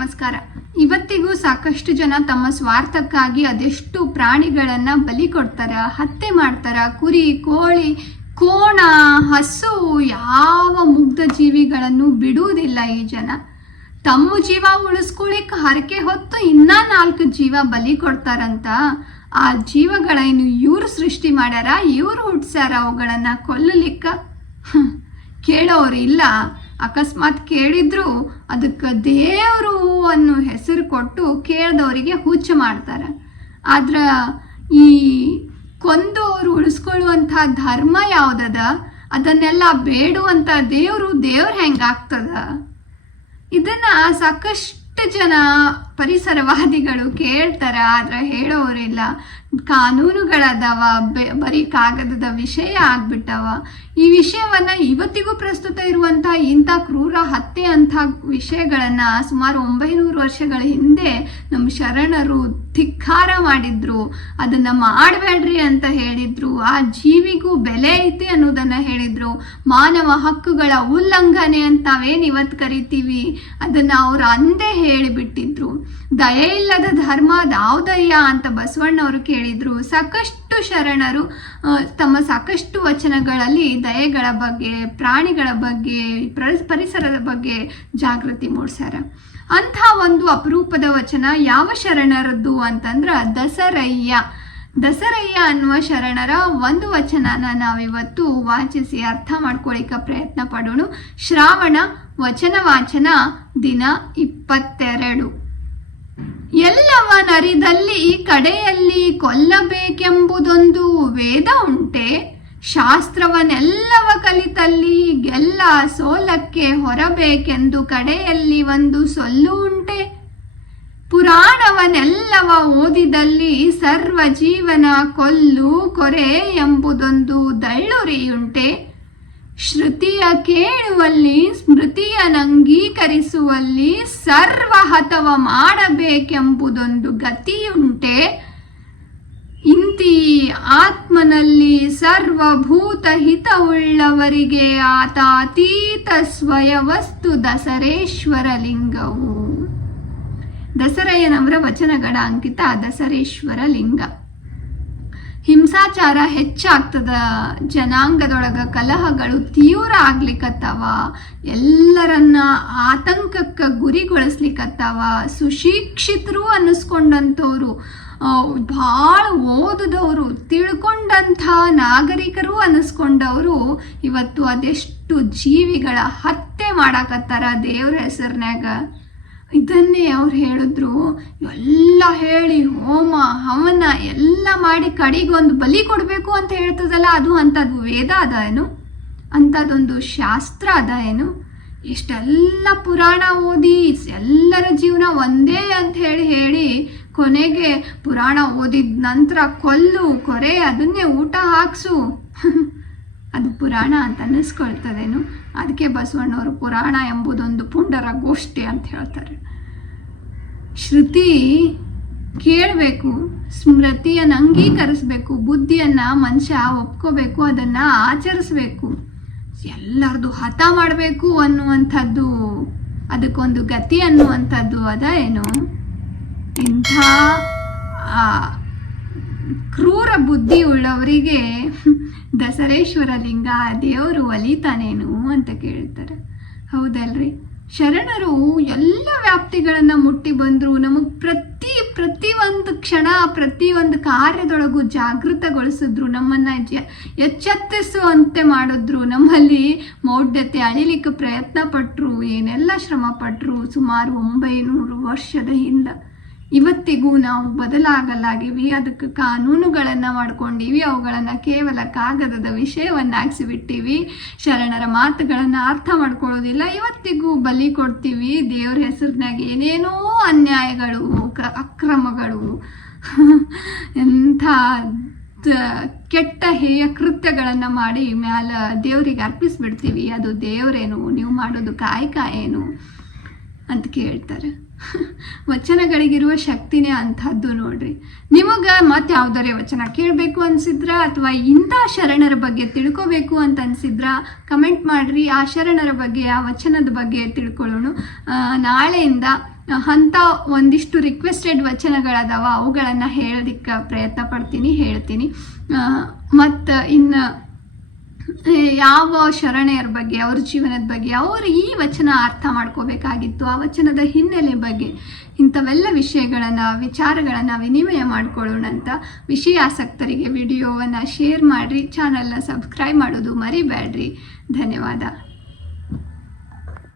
ನಮಸ್ಕಾರ. ಇವತ್ತಿಗೂ ಸಾಕಷ್ಟು ಜನ ತಮ್ಮ ಸ್ವಾರ್ಥಕ್ಕಾಗಿ ಅದೆಷ್ಟು ಪ್ರಾಣಿಗಳನ್ನ ಬಲಿ ಕೊಡ್ತಾರ, ಹತ್ಯೆ ಮಾಡ್ತಾರ, ಕುರಿ, ಕೋಳಿ, ಕೋಣ, ಹಸು ಯಾವ ಮುಗ್ಧ ಜೀವಿಗಳನ್ನು ಬಿಡುವುದಿಲ್ಲ ಈ ಜನ. ತಮ್ಮ ಜೀವ ಉಳಿಸ್ಕೊಳಿಕ್ ಹರಕೆ ಹೊತ್ತು ಇನ್ನ ನಾಲ್ಕು ಜೀವ ಬಲಿ ಕೊಡ್ತಾರಂತ. ಆ ಜೀವಗಳೇನು ಇವ್ರು ಸೃಷ್ಟಿ ಮಾಡ್ಯಾರ, ಇವ್ರು ಹುಟ್ಸ್ಯಾರ ಅವುಗಳನ್ನ ಕೊಲ್ಲಲಿಕ್ಕ. ಕೇಳೋರು ಇಲ್ಲ. ಅಕಸ್ಮಾತ್ ಕೇಳಿದ್ರು ಅದಕ್ಕೆ ದೇವರು ಅನ್ನೋ ಹೆಸರು ಕೊಟ್ಟು ಕೇಳ್ದವರಿಗೆ ಹುಚ್ಚು ಮಾಡ್ತಾರೆ. ಆದ್ರೆ ಈ ಕೊಂದವರು ಉಳಿಸ್ಕೊಳ್ಳುವಂಥ ಧರ್ಮ ಯಾವುದದ? ಅದನ್ನೆಲ್ಲ ಬೇಡುವಂತ ದೇವರು ದೇವ್ರು ಹೆಂಗಾಗ್ತದ ಇದನ್ನ ಸಾಕಷ್ಟು ಜನ ಪರಿಸರವಾದಿಗಳು ಕೇಳ್ತಾರೆ, ಆದ್ರೆ ಹೇಳೋರಿಲ್ಲ ಕಾನೂನುಗಳದಾವ ಬರೀ ಕಾಗದದ ವಿಷಯ ಆಗ್ಬಿಟ್ಟವ. ಈ ವಿಷಯವನ್ನ ಇವತ್ತಿಗೂ ಪ್ರಸ್ತುತ ಇರುವಂತ ಇಂಥ ಕ್ರೂರ ಹತ್ಯೆ ಅಂತ ವಿಷಯಗಳನ್ನ ಸುಮಾರು ಒಂಬೈನೂರು ವರ್ಷಗಳ ಹಿಂದೆ ನಮ್ಮ ಶರಣರು ಧಿಕ್ಕಾರ ಮಾಡಿದ್ರು. ಅದನ್ನ ಮಾಡಬೇಡ್ರಿ ಅಂತ ಹೇಳಿದ್ರು. ಆ ಜೀವಿಗೂ ಬೆಲೆ ಐತಿ ಅನ್ನೋದನ್ನ ಹೇಳಿದ್ರು. ಮಾನವ ಹಕ್ಕುಗಳ ಉಲ್ಲಂಘನೆ ಅಂತ ನಾವೇನ್ ಇವತ್ತು ಕರಿತೀವಿ? ಅದನ್ನ ಅವ್ರು ಅಂದೇ ಹೇಳಿಬಿಟ್ಟಿದ್ರು. ದಯೆ ಇಲ್ಲದ ಧರ್ಮ, ದಾವ್ದಯ್ಯ ಅಂತ ಬಸವಣ್ಣವರು ಕೇಳಿದ್ರು ಸಾಕಷ್ಟು ಶರಣರು ತಮ್ಮ ಸಾಕಷ್ಟು ವಚನಗಳಲ್ಲಿ ದಯೆಗಳ ಬಗ್ಗೆ, ಪ್ರಾಣಿಗಳ ಬಗ್ಗೆ, ಪ್ರ- ಪರಿಸರದ ಬಗ್ಗೆ ಜಾಗೃತಿ ಮೂಡಿಸ್ಯಾರ. ಅಂಥ ಒಂದು ಅಪರೂಪದ ವಚನ ಯಾವ ಶರಣರದ್ದು ಅಂತಂದ್ರ ದಸರಯ್ಯ. ದಸರಯ್ಯ ಅನ್ನುವ ಶರಣರ ಒಂದು ವಚನನ ನಾವಿವತ್ತು ವಾಚಿಸಿ ಅರ್ಥ ಮಾಡ್ಕೊಳ್ಳಿಕ್ಕೆ ಪ್ರಯತ್ನ ಪಡೋಣ. ಶ್ರಾವಣ ವಚನ ವಾಚನ ದಿನ ಇಪ್ಪತ್ತೆರಡು. ಎಲ್ಲವನರಿದಲ್ಲಿ ಕಡೆಯಲ್ಲಿ ಕೊಲ್ಲಬೇಕೆಂಬುದೊಂದು ವೇದ ಉಂಟೆ. ಶಾಸ್ತ್ರವನ್ನೆಲ್ಲವ ಕಲಿತಲ್ಲಿ ಗೆಲ್ಲ ಸೋಲಕ್ಕೆ ಹೊರಬೇಕೆಂದು ಕಡೆಯಲ್ಲಿ ಒಂದು ಸೊಲ್ಲು ಉಂಟೆ. ಪುರಾಣವನ್ನೆಲ್ಲವ ಓದಿದಲ್ಲಿ ಸರ್ವ ಜೀವನ ಕೊಲ್ಲು ಕೊರೆ ಎಂಬುದೊಂದು ದಳ್ಳುರಿಯುಂಟೆ. ಶ್ರುತಿಯ ಕೇಳುವಲ್ಲಿ ಸ್ಮೃತಿಯನ್ನಂಗೀಕರಿಸುವಲ್ಲಿ ಸರ್ವಹತವ ಮಾಡಬೇಕೆಂಬುದೊಂದು ಗತಿಯುಂಟೆ. ಇಂತಿ ಆತ್ಮನಲ್ಲಿ ಸರ್ವಭೂತ ಹಿತವುಳ್ಳವರಿಗೆ ಆತ ಅತೀತ ಸ್ವಯವಸ್ತು ದಸರೇಶ್ವರ ಲಿಂಗವು ದಸರಯ್ಯನವರ ವಚನಗಳ ಅಂಕಿತ ದಸರೇಶ್ವರ ಲಿಂಗ ಹಿಂಸಾಚಾರ ಹೆಚ್ಚಾಗ್ತದ, ಜನಾಂಗದೊಳಗ ಕಲಹಗಳು ತೀವ್ರ ಆಗ್ಲಿಕ್ಕತ್ತಾವ ಎಲ್ಲರನ್ನ ಆತಂಕಕ್ಕೆ ಗುರಿಗೊಳಿಸ್ಲಿಕ್ಕತ್ತಾವ ಸುಶಿಕ್ಷಿತರು ಅನ್ನಿಸ್ಕೊಂಡಂಥವ್ರು ಭಾಳ ಓದಿದವರು, ತಿಳ್ಕೊಂಡಂಥ ನಾಗರಿಕರು ಅನ್ನಿಸ್ಕೊಂಡವರು ಇವತ್ತು ಅದೆಷ್ಟು ಜೀವಿಗಳ ಹತ್ಯೆ ಮಾಡಾಕತ್ತಾರ ದೇವ್ರ ಹೆಸರಿನ್ಯಾಗ. ಇದನ್ನೇ ಅವ್ರು ಹೇಳಿದ್ರು. ಎಲ್ಲ ಹೇಳಿ ಹೋಮ, ಹವನ ಎಲ್ಲ ಮಾಡಿ ಕಡೆಗೊಂದು ಬಲಿ ಕೊಡಬೇಕು ಅಂತ ಹೇಳ್ತದಲ್ಲ, ಅದು ಅಂಥದ್ದು ವೇದ ಅದ ಏನು? ಅಂಥದ್ದೊಂದು ಶಾಸ್ತ್ರ ಅದ ಏನು? ಇಷ್ಟೆಲ್ಲ ಪುರಾಣ ಓದಿ, ಎಲ್ಲರ ಜೀವನ ಒಂದೇ ಅಂತ ಹೇಳಿ ಹೇಳಿ ಕೊನೆಗೆ ಪುರಾಣ ಓದಿದ ನಂತರ ಕೊಲ್ಲು, ಕೊರೆ ಅದನ್ನೇ ಊಟ ಹಾಕ್ಸು. ಅದು ಪುರಾಣ ಅಂತ ಅನ್ನಿಸ್ಕೊಳ್ತದೇನು. ಅದಕ್ಕೆ ಬಸವಣ್ಣವರು ಪುರಾಣ ಎಂಬುದೊಂದು ಪುಂಡರ ಗೋಷ್ಠಿ ಅಂತ ಹೇಳ್ತಾರೆ. ಶ್ರುತಿ ಕೇಳಬೇಕು, ಸ್ಮೃತಿಯನ್ನು ಅಂಗೀಕರಿಸ್ಬೇಕು, ಬುದ್ಧಿಯನ್ನು ಮನುಷ್ಯ ಒಪ್ಕೋಬೇಕು, ಅದನ್ನು ಆಚರಿಸ್ಬೇಕು. ಎಲ್ಲರದು ಹತ ಮಾಡಬೇಕು ಅನ್ನುವಂಥದ್ದು, ಅದಕ್ಕೊಂದು ಗತಿ ಅನ್ನುವಂಥದ್ದು ಅದ ಏನು? ಇಂಥ ಕ್ರೂರ ಬುದ್ಧಿ ಉಳ್ಳವರಿಗೆ ದಸರೇಶ್ವರ ಲಿಂಗ ದೇವರು ಒಲಿತಾನೇನು ಅಂತ ಕೇಳ್ತಾರೆ. ಹೌದಲ್ರಿ? ಶರಣರು ಎಲ್ಲ ವ್ಯಾಪ್ತಿಗಳನ್ನು ಮುಟ್ಟಿ ಬಂದರು, ನಮಗೆ ಪ್ರತಿ ಪ್ರತಿ ಒಂದು ಕ್ಷಣ ಪ್ರತಿ ಒಂದು ಕಾರ್ಯದೊಳಗೂ ಜಾಗೃತಗೊಳಿಸಿದ್ರು, ನಮ್ಮನ್ನು ಜ ಎಚ್ಚೆತ್ತಿಸುವಂತೆ ಮಾಡಿದ್ರು, ನಮ್ಮಲ್ಲಿ ಮೌಢ್ಯತೆ ಅಳಿಲಿಕ್ಕೆ ಪ್ರಯತ್ನ ಪಟ್ಟರು ಏನೆಲ್ಲ ಶ್ರಮ ಪಟ್ಟರು ಸುಮಾರು ಒಂಬೈನೂರು ವರ್ಷದ ಹಿಂದೆ. ಇವತ್ತಿಗೂ ನಾವು ಬದಲಾಗಲಾಗಿವಿ ಅದಕ್ಕೆ ಕಾನೂನುಗಳನ್ನು ಮಾಡ್ಕೊಂಡಿವಿ, ಅವುಗಳನ್ನು ಕೇವಲ ಕಾಗದದ ವಿಷಯವನ್ನು ಬಿಟ್ಟಿವಿ ಶರಣರ ಮಾತುಗಳನ್ನು ಅರ್ಥ ಮಾಡ್ಕೊಳ್ಳೋದಿಲ್ಲ, ಇವತ್ತಿಗೂ ಬಲಿ ಕೊಡ್ತೀವಿ, ದೇವ್ರ ಹೆಸರಿನಾಗ ಏನೇನೋ ಅನ್ಯಾಯಗಳು ಅಕ್ರಮಗಳು. ಎಂಥ ಕೆಟ್ಟ ಹೇಯ ಕೃತ್ಯಗಳನ್ನು ಮಾಡಿ ಮ್ಯಾಲ ದೇವರಿಗೆ ಅರ್ಪಿಸ್ಬಿಡ್ತೀವಿ, ಅದು ದೇವರೇನು, ನೀವು ಮಾಡೋದು ಕಾಯಕ ಏನು ಅಂತ ಕೇಳ್ತಾರೆ. ವಚನಗಳಿಗಿರುವ ಶಕ್ತಿನೇ ಅಂಥದ್ದು ನೋಡ್ರಿ. ನಿಮಗೆ ಮತ್ತೆ ಯಾವ್ದಾರೇ ವಚನ ಕೇಳಬೇಕು ಅನ್ಸಿದ್ರ ಅಥವಾ ಇಂಥ ಶರಣರ ಬಗ್ಗೆ ತಿಳ್ಕೋಬೇಕು ಅಂತ ಅನ್ಸಿದ್ರ ಕಮೆಂಟ್ ಮಾಡ್ರಿ. ಆ ಶರಣರ ಬಗ್ಗೆ, ಆ ವಚನದ ಬಗ್ಗೆ ತಿಳ್ಕೊಳ್ಳೋಣ. ನಾಳೆಯಿಂದ ಅಂಥ ಒಂದಿಷ್ಟು ರಿಕ್ವೆಸ್ಟೆಡ್ ವಚನಗಳದಾವ, ಅವುಗಳನ್ನು ಹೇಳೋದಿಕ್ಕೆ ಪ್ರಯತ್ನ ಪಡ್ತೀನಿ, ಹೇಳ್ತೀನಿ. ಮತ್ತು ಇನ್ನು ಯಾವ ಶರಣೆಯರ ಬಗ್ಗೆ, ಅವ್ರ ಜೀವನದ ಬಗ್ಗೆ, ಅವರು ಈ ವಚನ ಅರ್ಥ ಮಾಡ್ಕೋಬೇಕಾಗಿತ್ತು. ಆ ವಚನದ ಹಿನ್ನೆಲೆ ಬಗ್ಗೆ ಇಂಥವೆಲ್ಲ ವಿಷಯಗಳನ್ನು, ವಿಚಾರಗಳನ್ನು ವಿನಿಮಯ ಮಾಡ್ಕೊಳ್ಳೋಣ ಅಂತ ವಿಷಯಾಸಕ್ತರಿಗೆ ವಿಡಿಯೋವನ್ನು ಶೇರ್ ಮಾಡಿರಿ. ಚಾನಲ್ನ ಸಬ್ಸ್ಕ್ರೈಬ್ ಮಾಡೋದು ಮರಿಬೇಡ್ರಿ ಧನ್ಯವಾದ.